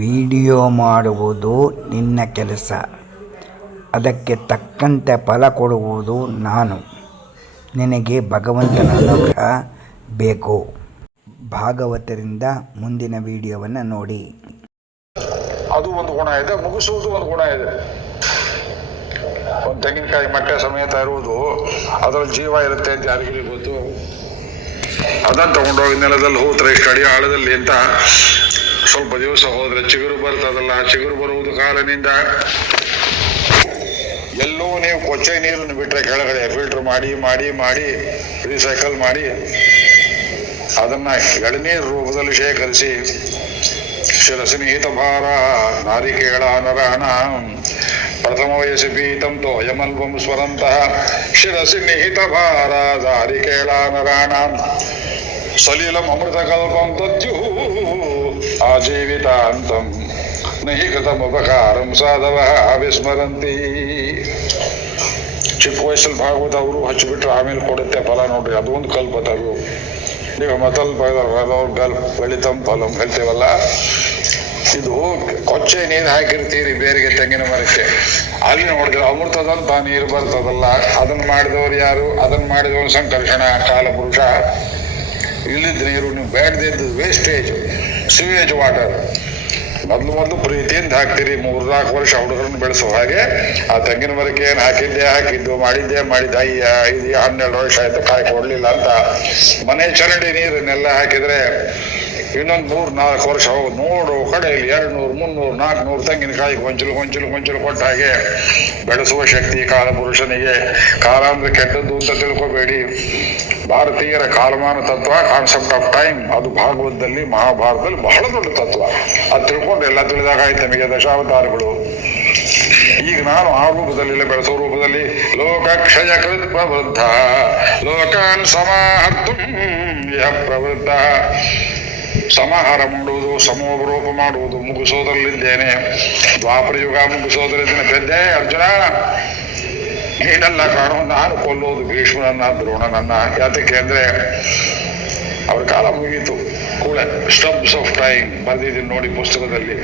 Video ಮಾಡುವುದು ನಿನ್ನ ಕೆಲಸ, ಅದಕ್ಕೆ ತಕ್ಕಂತೆ ಫಲ ಕೊಡುವುದು ನಾನು. ನಿನಗೆ ಭಗವಂತನ ಅನುಗ್ರಹ ಬೇಕು. ಭಾಗವತರಿಂದ ಮುಂದಿನ ವಿಡಿಯೋವನ್ನು ನೋಡಿ. ಅದು ಒಂದು ಗುಣ ಇದೆ, ಮುಗಿಸುವುದು ಒಂದು ಗುಣ ಇದೆ. ಒಂದು ತೆಂಗಿನಕಾಯಿ ಮೊಟ್ಟೆ ಸಮೇತ ಇರುವುದು, ಅದರಲ್ಲಿ ಜೀವ ಇರುತ್ತೆ ಅಂತ ಯಾರಿಗೂ ಗೊತ್ತು. ಅದನ್ನು ತಗೊಂಡೋಗಿ ನೆಲದಲ್ಲಿ ಹೂತ್ರೆ ಇಷ್ಟು ಅಡಿ ಆಳದಲ್ಲಿ ಅಂತ ಸ್ವಲ್ಪ ದಿವಸ ಹೋದ್ರೆ ಚಿಗುರು ಬರ್ತದಲ್ಲ. ಚಿಗುರು ಬರುವುದು ಕಾಲನಿಂದ. ಎಲ್ಲೋ ನೀವು ಕೊಚ್ಚೆ ನೀರನ್ನು ಬಿಟ್ಟರೆ ಕೆಳಗಡೆ ಫಿಲ್ಟರ್ ಮಾಡಿ ಮಾಡಿ ಮಾಡಿ ರೀಸೈಕಲ್ ಮಾಡಿ ಅದನ್ನ ಎಳನೀರು ರೂಪದಲ್ಲಿ ಶೇಖರಿಸಿ ಶಿರಸಿನೀತ ಭಾರ ನಾರಿಕೇಳ ನರಹಣ ಪ್ರಥಮ ವಯಸ್ಸಿ ಪೀತಂ ತೋಯಮಲ್ಪಂ ಸ್ವರಂತಹ ಶಿರಸಿ ನಿಹಿತ ಭಾರ ದಾರಿಕೇಳ ನರಹಣ ಸಲೀಲಂ ಅಮೃತಕಲ್ಪಂ ತದ್ಯು ಆಜೀವಿತಾಂತಂ ನಹಿ ಕೃತಮುಪಕಾರಂ ಸಾಧವ ವಿಸ್ಮರಂತಿ. ಚಿಕ್ಕ ವಯಸ್ಸಲ್ಲಿ ಭಾಗವತ ಅವರು ಹಚ್ಚಿಬಿಟ್ರೆ ಆಮೇಲೆ ಕೊಡುತ್ತೆ ಫಲ. ನೋಡ್ರಿ, ಅದೊಂದು ಕಲ್ಪತರು. ಈಗ ಮತಲ್ ಬೆಳಿತಂ ಫಲಂ ಹೇಳ್ತೇವಲ್ಲ, ಇದು ಕೊಚ್ಚೆ ನೀರು ಹಾಕಿರ್ತೀರಿ ಬೇರೆಗೆ ತೆಂಗಿನ ಮರಕ್ಕೆ, ಅಲ್ಲಿ ನೋಡಿದ್ರೆ ಅಮೃತದಂತ ನೀರು ಬರ್ತದಲ್ಲ. ಅದನ್ನ ಮಾಡಿದವರು ಯಾರು? ಅದನ್ನ ಮಾಡಿದವರು ಸಂಕರ್ಷಣ ಕಾಲಪುರುಷ. ಇಲ್ಲಿದ್ದ ನೀರು ನೀವು ಬೇಡದಿದ್ದು ವೇಸ್ಟೇಜ್, ಸಿವೇಜ್ ವಾಟರ್. ಮೊದಲು ಪ್ರೀತಿಯಿಂದ ಹಾಕ್ತೀರಿ. 3-4 ವರ್ಷ ಹುಡುಗರನ್ನು ಬೆಳೆಸೋ ಹಾಗೆ ಆ ತೆಂಗಿನ ಮರಕ್ಕೆ ಏನು ಹಾಕಿದ್ದು ಮಾಡಿದ್ದೆ 5-12 ವರ್ಷ ಆಯ್ತು ಕಾಯಿ ಕೊಡ್ಲಿಲ್ಲ ಅಂತ ಮನೆ ಚರಂಡಿ ನೀರನ್ನೆಲ್ಲ ಹಾಕಿದ್ರೆ ಇನ್ನೊಂದು 3-4 ವರ್ಷ ಹೋಗಿ ನೋಡು ಕಡೆಯಲ್ಲಿ 200-300-400 ತೆಂಗಿನಕಾಯಿ ಗೊಂಚಲು ಕೊಟ್ಟ ಹಾಗೆ ಬೆಳೆಸುವ ಶಕ್ತಿ ಕಾಲಪುರುಷನಿಗೆ. ಕಾಲ ಅಂದ್ರೆ ಕೆಟ್ಟದ್ದು ಅಂತ ತಿಳ್ಕೋಬೇಡಿ. ಭಾರತೀಯರ ಕಾಲಮಾನ ತತ್ವ, ಕಾನ್ಸೆಪ್ಟ್ ಆಫ್ ಟೈಮ್, ಅದು ಭಾಗವತದಲ್ಲಿ ಮಹಾಭಾರತದಲ್ಲಿ ಬಹಳ ದೊಡ್ಡ ತತ್ವ. ಅದು ತಿಳ್ಕೊಂಡು ಎಲ್ಲ ತಿಳಿದಾಗಾಯ್ತು ನಮಗೆ. ದಶಾವತಾರಗಳು. ಈಗ ನಾನು ಆ ರೂಪದಲ್ಲಿ ಬೆಳೆಸೋ ರೂಪದಲ್ಲಿ ಲೋಕಕ್ಷಯ ಕೃತ್ ಪ್ರವೃದ್ಧ ಲೋಕಾನ್ ಸಮಾಹರ್ತು ಪ್ರವೃದ್ಧ. ಸಮಾಹಾರ ಮಾಡುವುದು, ಸಮೋಪರೋಪ ಮಾಡುವುದು, ಮುಗಿಸೋದ್ರಲ್ಲಿದ್ದೇನೆ. ದ್ವಾಪರ ಯುಗ ಮುಗಿಸೋದ್ರಲ್ಲಿದ್ದೇನೆ. ಪೆದ್ದೆ ಅರ್ಜುನ ನೀನೆಲ್ಲ ಕಾಣೋ, ನಾನು ಕೊಲ್ಲೋದು ಭೀಷ್ಮನನ್ನ ದ್ರೋಣನನ್ನ. ಯಾತಕ್ಕೆ ಅಂದ್ರೆ ಅವ್ರ ಕಾಲ ಮುಗೀತು. ಕೂಡ ಸ್ಟಬ್ಸ್ ಆಫ್ ಟೈಮ್ ಬರ್ದಿದ್ದೀನಿ ನೋಡಿ ಪುಸ್ತಕದಲ್ಲಿ.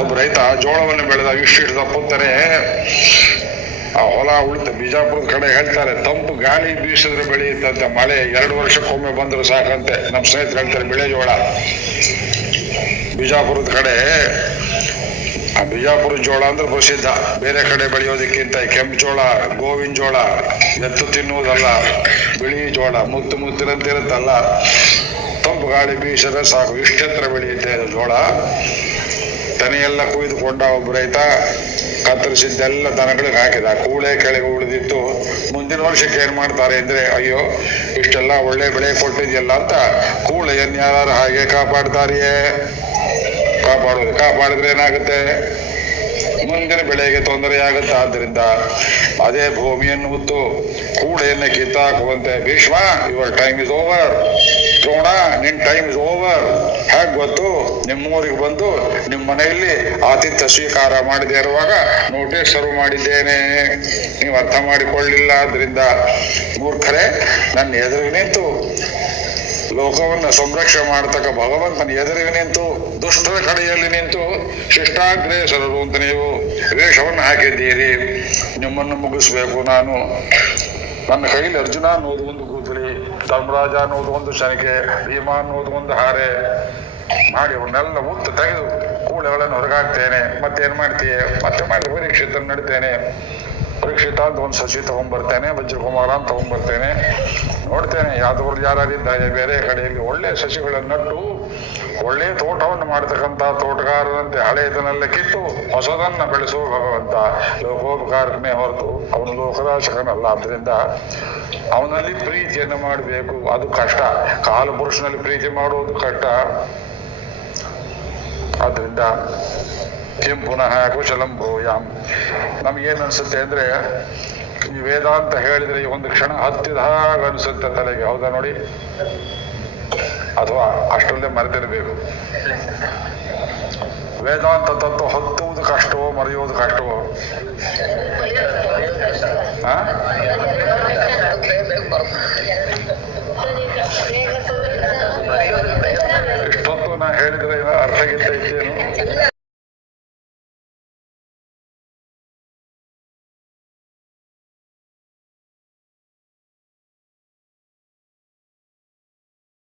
ಒಬ್ಬ ರೈತ ಜೋಳವನ್ನು ಬೆಳೆದ ಇಷ್ಟು ತಪ್ಪುತ್ತಾರೆ. ಆ ಹೊಲ ಉಳಿತ ಬಿಜಾಪುರದ ಕಡೆ ಹೇಳ್ತಾರೆ, ತಂಪು ಗಾಳಿ ಬೀಸಿದ್ರೆ ಬೆಳೆಯುತ್ತಂತೆ, ಮಳೆ 2 ವರ್ಷಕ್ಕೊಮ್ಮೆ ಬಂದ್ರೆ ಸಾಕಂತೆ. ನಮ್ಮ ಸ್ನೇಹಿತರು ಹೇಳ್ತಾರೆ ಬಿಳೆ ಜೋಳ. ಬಿಜಾಪುರದ ಕಡೆ ಆ ಬಿಜಾಪುರ ಜೋಳ ಅಂದ್ರೆ ಪ್ರಸಿದ್ಧ. ಬೇರೆ ಕಡೆ ಬೆಳೆಯೋದಕ್ಕಿಂತ ಕೆಂಪು ಜೋಳ, ಗೋವಿನ ಜೋಳ, ಎತ್ತು ತಿನ್ನುವುದಲ್ಲ, ಬಿಳಿ ಜೋಳ ಮುತ್ತಿರಂತಿರುತ್ತಲ್ಲ. ತಂಪು ಗಾಳಿ ಬೀಸಿದ್ರೆ ಸಾಕು, ಇಷ್ಟೆತ್ರ ಬೆಳೆಯುತ್ತೆ ಜೋಳ. ತನೆಯೆಲ್ಲ ಕುಯ್ದುಕೊಂಡ ಒಬ್ಬ ರೈತ ಕತ್ತರಿಸಿದ್ದೆಲ್ಲ ದನಗಳಿಗೆ ಹಾಕಿದ. ಕೂಳೆ ಕೆಳಗೆ ಉಳಿದಿತ್ತು. ಮುಂದಿನ ವರ್ಷಕ್ಕೆ ಏನ್ ಮಾಡ್ತಾರೆ ಅಂದ್ರೆ, ಅಯ್ಯೋ ಇಷ್ಟೆಲ್ಲ ಒಳ್ಳೆ ಬೆಳೆ ಕೊಟ್ಟಿದ್ಯಲ್ಲ ಅಂತ ಕೂಳೆಯನ್ನು ಯಾರು ಹಾಗೆ ಕಾಪಾಡ್ತಾರೆಯೇ? ಕಾಪಾಡಿದ್ರೆ ಏನಾಗುತ್ತೆ? ಮುಂದಿನ ಬೆಳೆಗೆ ತೊಂದರೆ ಆಗುತ್ತೆ. ಆದ್ದರಿಂದ ಅದೇ ಭೂಮಿಯನ್ನು ಉತ್ತು ಕೂಳೆಯನ್ನು ಕಿತ್ತಾಕುವಂತೆ Bhishma, your time is over. Drona, ನಿನ್ ಟೈಮ್ ಇಸ್ ಓವರ್. ಹೇಗೆ ಗೊತ್ತು? ನಿಮ್ಮೂರಿಗೆ ಬಂದು ನಿಮ್ಮ ಮನೆಯಲ್ಲಿ ಆತಿಥ್ಯ ಸ್ವೀಕಾರ ಮಾಡದೇ ಇರುವಾಗ ನೋಟಿಸ್ ಸರ್ವ್ ಮಾಡಿದ್ದೇನೆ. ನೀವು ಅರ್ಥ ಮಾಡಿಕೊಳ್ಳಿಲ್ಲ. ಆದ್ರಿಂದ ಮೂರ್ಖರೇ, ನನ್ನ ಎದುರಿಗೆ ನಿಂತು ಲೋಕವನ್ನು ಸಂರಕ್ಷಣೆ ಮಾಡತಕ್ಕ ಭಗವಂತನ ಎದುರಿಗೆ ನಿಂತು ದುಷ್ಟರ ಕಡೆಯಲ್ಲಿ ನಿಂತು ಶಿಷ್ಟಾಗ್ರೇಸರರು ಅಂತ ನೀವು ವೇಷವನ್ನು ಹಾಕಿದ್ದೀರಿ. ನಿಮ್ಮನ್ನು ಮುಗಿಸ್ಬೇಕು ನಾನು. ನನ್ನ ಕೈಲಿ ಅರ್ಜುನ ಅನ್ನೋದು ಒಂದು ಕೂದಲಿ, ಧರ್ಮರಾಜ ಅನ್ನೋದು ಒಂದು ಶನಿಕೆ, ಭೀಮ ಅನ್ನೋದು ಒಂದು ಹಾರೆ ಮಾಡಿ ಅವನ್ನೆಲ್ಲ ಉತ್ತು ತೆಗೆದು ಕೂಳೆಗಳನ್ನು ಹೊರಗಾಗ್ತೇನೆ. ಮತ್ತೇನ್ ಮಾಡ್ತೀಯ? ಮತ್ತೆ ಮಾಡಿ ಪರೀಕ್ಷಿತನ್ನು ನಡ್ತೇನೆ. ಪರೀಕ್ಷಿತ ಅಂತ ಒಂದು ಸಸಿ ತಗೊಂಡ್ಬರ್ತೇನೆ, ವಜ್ರಕುಮಾರ ಅಂತ ತಗೊಂಡ್ಬರ್ತೇನೆ. ನೋಡ್ತೇನೆ ಯಾವ್ದವ್ರು ಯಾರಿದ್ದಾರೆ ಬೇರೆ ಕಡೆಯಲ್ಲಿ ಒಳ್ಳೆ ಸಸಿಗಳನ್ನು ನಟ್ಟು ಒಳ್ಳೆ ತೋಟವನ್ನು ಮಾಡತಕ್ಕಂಥ ತೋಟಗಾರರಂತೆ ಹಳೆಯದನ್ನೆಲ್ಲ ಕಿತ್ತು ಹೊಸದನ್ನ ಬೆಳೆಸುವ ಭಗವಂತ. ಲೋಕೋಪಕಾರನೇ ಹೊರತು ಅವನು ಲೋಕರಾಶಕನಲ್ಲ. ಆದ್ರಿಂದ ಅವನಲ್ಲಿ ಪ್ರೀತಿಯನ್ನು ಮಾಡಬೇಕು. ಅದು ಕಷ್ಟ. ಕಾಲಪುರುಷನಲ್ಲಿ ಪ್ರೀತಿ ಮಾಡುವುದು ಕಷ್ಟ. ಆದ್ರಿಂದ ಕಿಂ ಪುನಃ ಕುಶಲಂ ಭೂಯಾಮ್. ನಮಗೇನು ಅನ್ಸುತ್ತೆ ಅಂದ್ರೆ, ಈ ವೇದಾಂತ ಹೇಳಿದ್ರೆ ಈ ಒಂದು ಕ್ಷಣ ಹತ್ತಿದ ಹಾಗೆ ಅನ್ಸುತ್ತೆ ತಲೆಗೆ. ಹೌದಾ ನೋಡಿ? ಅಥವಾ ಅಷ್ಟರಲ್ಲೇ ಮರೆತಿರಬೇಕು. ವೇದಾಂತ ತತ್ವ ಹತ್ತುವುದು ಕಷ್ಟವೋ ಮರೆಯುವುದು ಕಷ್ಟವೋ? ಇಷ್ಟೊತ್ತು ನಾ ಹೇಳಿದ್ರೆ ಏನೋ ಅರ್ಥ ಆಗಿತ್ತೇನು?